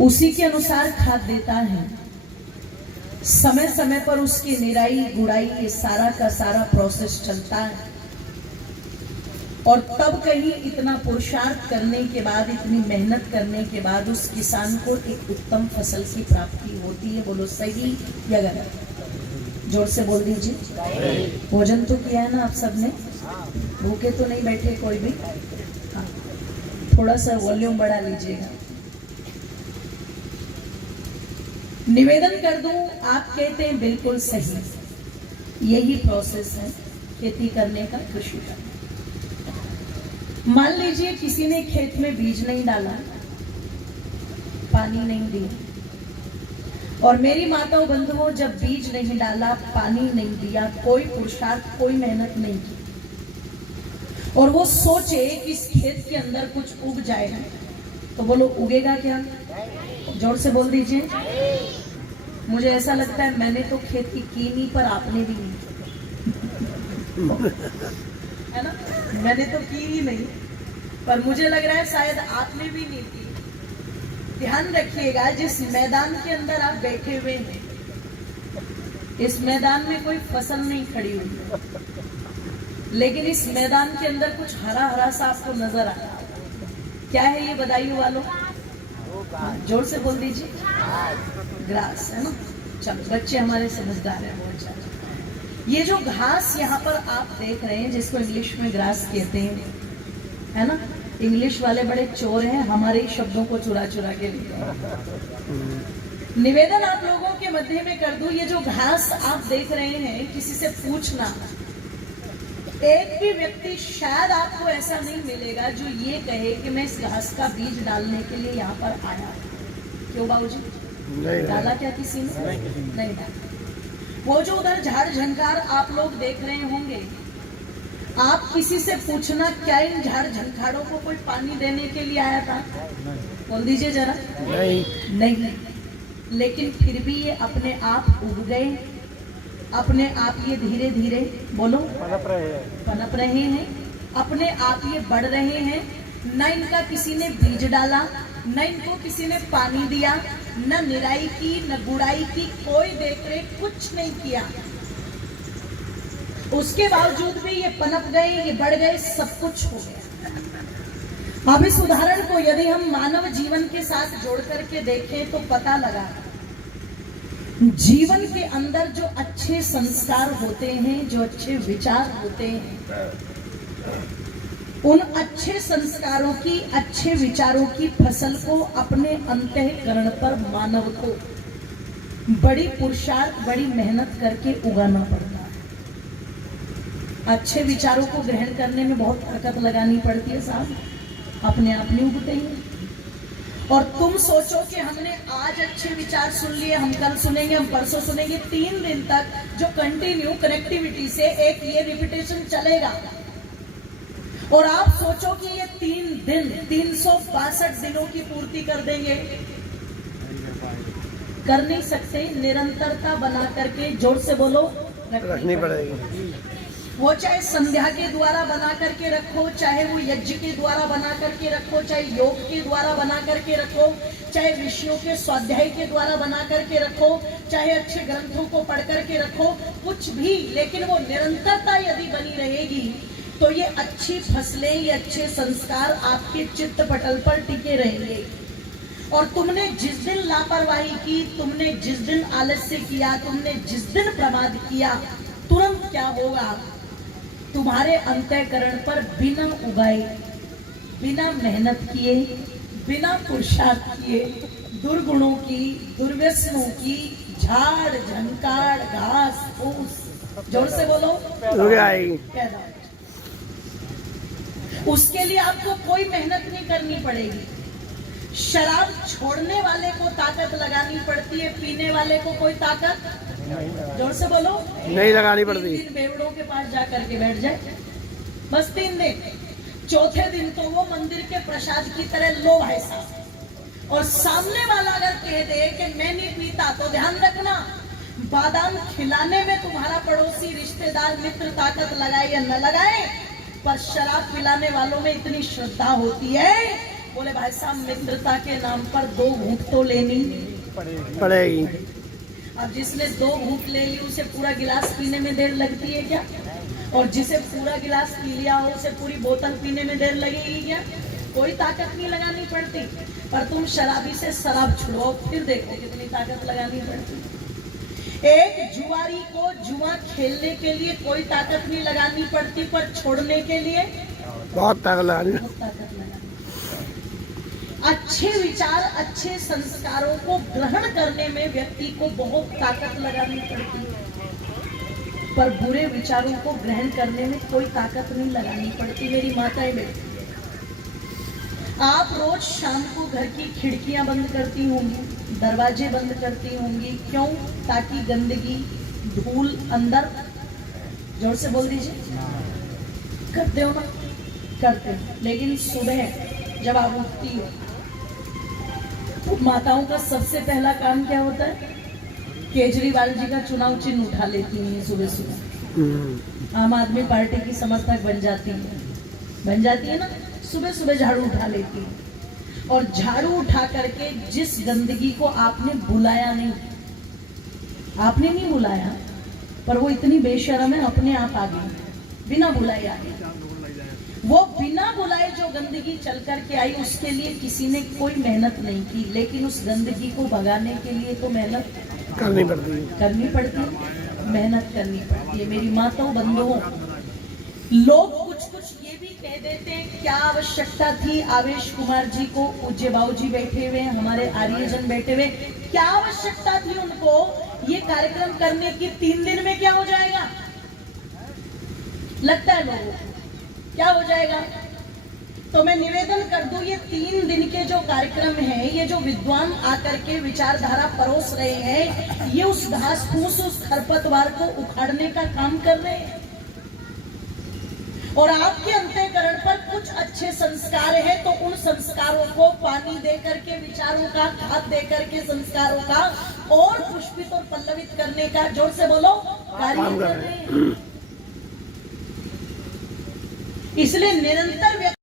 उसी के अनुसार खाद देता है। समय समय पर उसकी निराई गुड़ाई ये सारा का सारा प्रोसेस चलता है। और तब कहीं इतना पुरुषार्थ करने के बाद, इतनी मेहनत करने के बाद उस किसान को एक उत्तम फसल की प्राप्ति होती है। बोलो सही या गलत? जोर से बोल दीजिए। भोजन तो किया है ना आप सबने? भूखे तो नहीं बैठे कोई भी? हाँ, थोड़ा सा वॉल्यूम बढ़ा लीजिएगा। निवेदन कर दूं, आप कहते हैं बिल्कुल सही। यही प्रोसेस है खेती करने का, कृषि का। मान लीजिए किसी ने खेत में बीज नहीं डाला, पानी नहीं दिया, और मेरी माताओं बंधुओं, जब बीज नहीं डाला, पानी नहीं दिया, कोई पुरुषार्थ, कोई मेहनत नहीं की, और वो सोचे कि इस खेत के अंदर कुछ उग जाएगा, तो बोलो उगेगा क्या? जोर से बोल दीजिए। मुझे ऐसा लगता है मैंने तो खेती की नहीं, पर आपने भी नहीं, है ना? मैंने तो की ही नहीं, पर मुझे लग रहा है शायद आपने भी नहीं की। ध्यान रखिएगा, जिस मैदान के अंदर आप बैठे हुए हैं, इस मैदान में कोई फसल नहीं खड़ी हुई, लेकिन इस मैदान के अंदर कुछ हरा हरा सा आपको नजर आ रहा है। क्या है ये बदायूं वालों? जोर से बोल दीजिए। ग्रास है ना? चलो, बच्चे हमारे समझदार हैं बहुत ज्यादा। ये जो घास यहाँ पर आप देख रहे हैं, जिसको इंग्लिश में ग्रास कहते हैं, है ना? इंग्लिश वाले बड़े चोर हैं, हमारे ही शब्दों को चुरा चुरा के लेते। निवेदन आप लोगों के मध्य में कर दूं, ये जो घास आप देख रहे हैं, किसी से पूछना, एक भी व्यक्ति शायद आपको ऐसा नहीं मिलेगा जो ये कहे कि मैं इस घास का बीज डालने के लिए यहाँ पर आया। क्यों बाबूजी? डाला क्या किसी ने? नहीं डाला। वो जो उधर झाड़ झंकार आप लोग देख रहे होंगे, आप किसी से पूछना, क्या इन झाड़ झंखाड़ों को कोई पानी देने के लिए आया था? बोल दीजिए जरा। नहीं। लेकिन फिर भी ये अपने आप उग गए, अपने आप ये धीरे धीरे, बोलो, पनप रहे हैं, अपने आप ये बढ़ रहे हैं। न इनका किसी ने बीज डाला, न इनको किसी ने पानी दिया, न निराई की, न गुड़ाई की, कोई देखरेख, कुछ नहीं किया। उसके बावजूद भी ये पनप गए, ये बढ़ गए, सब कुछ हो गया। अब इस उदाहरण को यदि हम मानव जीवन के साथ जोड़ करके देखें तो पता लगा, जीवन के अंदर जो अच्छे संस्कार होते हैं, जो अच्छे विचार होते हैं, उन अच्छे संस्कारों की, अच्छे विचारों की फसल को अपने अंतःकरण पर मानव को बड़ी पुरुषार्थ, बड़ी मेहनत करके उगाना पड़ता है। अच्छे विचारों को ग्रहण करने में बहुत ताकत लगानी पड़ती है साहब, अपने आप नहीं उगते हैं। और तुम सोचो कि हमने आज अच्छे विचार सुन लिए, हम कल सुनेंगे, हम परसों सुनेंगे, 3 दिन तक जो कंटिन्यू कनेक्टिविटी से एक ये रिपीटेशन चलेगा, और आप सोचो कि ये 3 दिन 362 दिनों की पूर्ति कर देंगे? कर नहीं सकते। निरंतरता बना करके, जोर से बोलो, रखनी पड़ेगी। वो चाहे संध्या के द्वारा बना करके रखो, चाहे वो यज्ञ के द्वारा बना करके रखो, चाहे योग के द्वारा बना करके रखो, चाहे ऋषियों के स्वाध्याय के द्वारा बना करके रखो, चाहे अच्छे ग्रंथों को पढ़ करके रखो, कुछ भी, लेकिन वो निरंतरता यदि बनी रहेगी तो ये अच्छी फसलें, ये अच्छे संस्कार आपके चित्त पटल पर टिके रहेंगे। और तुमने जिस दिन लापरवाही की, तुमने जिस दिन आलस्य किया, तुमने जिस दिन प्रमाद किया, तुरंत क्या होगा? तुम्हारे अंतःकरण पर बिना उगाए, बिना मेहनत किए, बिना पुरुषार्थ किए, दुर्गुणों की, दुर्व्यसनों की, झाड़ झंकार, घास फूस, जोर से बोलो, पैदा। उसके लिए आपको कोई मेहनत नहीं करनी पड़ेगी। शराब छोड़ने वाले को ताकत लगानी पड़ती है, पीने वाले को कोई ताकत, जोर से बोलो, नहीं लगानी पड़ती। 3 दिन बेवड़ों के पास जाकर के बैठ जाए, बस 3 दिन। चौथे दिन तो वो मंदिर के प्रसाद की तरह लो भाई साहब। और सामने वाला अगर कह दे कि मैं नहीं पीता, तो ध्यान रखना, बादाम खिलाने में तुम्हारा पड़ोसी, रिश्तेदार, मित्र ताकत लगाए या न लगाए, पर शराब पिलाने वालों में इतनी श्रद्धा होती है बोले भाई साहब मित्रता के नाम पर 2 घूंट तो लेनी पड़ेगी। अब जिसने 2 घूंट ले ली उसे पूरा गिलास पीने में देर लगती है क्या? और जिसे पूरा गिलास पी लिया हो उसे पूरी बोतल पीने में देर लगेगी क्या? कोई ताकत नहीं लगानी पड़ती। पर तुम शराबी से शराब छुड़वाओ, फिर देखो कितनी ताकत लगानी पड़ती। एक जुआरी को जुआ खेलने के लिए कोई ताकत नहीं लगानी पड़ती, पर छोड़ने के लिए बहुत ताकत लगानी। अच्छे विचार, अच्छे संस्कारों को ग्रहण करने में व्यक्ति को बहुत ताकत लगानी पड़ती है, पर बुरे विचारों को ग्रहण करने में कोई ताकत नहीं लगानी पड़ती। मेरी माताएं बेटी, आप रोज शाम को घर की खिड़कियां बंद करती होंगी, दरवाजे बंद करती होंगी, क्यों? ताकि गंदगी, धूल अंदर, जोर से बोल दीजिए, करते हो ना? करते हो। लेकिन सुबह जब आप उठती हो तो माताओं का सबसे पहला काम क्या होता है? केजरीवाल जी का चुनाव चिन्ह उठा लेती हैं सुबह सुबह। आम आदमी पार्टी की समर्थक बन जाती है ना, सुबह सुबह झाड़ू उठा लेती है। और झाड़ू उठा करके जिस गंदगी को आपने बुलाया नहीं, आपने नहीं बुलाया, पर वो इतनी बेशर्म है, अपने आप आ गई, बिना बुलाए आ गई। वो बिना बुलाए जो गंदगी चल कर के आई, उसके लिए किसी ने कोई मेहनत नहीं की, लेकिन उस गंदगी को भगाने के लिए तो मेहनत करनी पड़ती है, मेहनत करनी पड़ती है। मेरी माताओं बंधुओं, लोग कुछ ये भी कह देते हैं, क्या आवश्यकता थी आवेश कुमार जी को, पूज्य बाबू जी बैठे हुए, हमारे आर्यजन बैठे हुए, क्या आवश्यकता थी उनको ये कार्यक्रम करने की? 3 दिन में क्या हो जाएगा लगता है लोगों को? क्या हो जाएगा? तो मैं निवेदन कर दूं, ये 3 दिन के जो कार्यक्रम हैं, ये जो विद्वान आकर के विचारधारा परोस रहे हैं, ये उस घास फूस, उस खरपतवार को उखाड़ने का काम कर रहे हैं। और आपके अंतःकरण पर कुछ अच्छे संस्कार है, तो उन संस्कारों को पानी दे करके, विचारों का खाद दे करके, संस्कारों का और पुष्पित और पल्लवित करने का, जोर से बोलो, कार्य कर रहे हैं। इसलिए निरंतर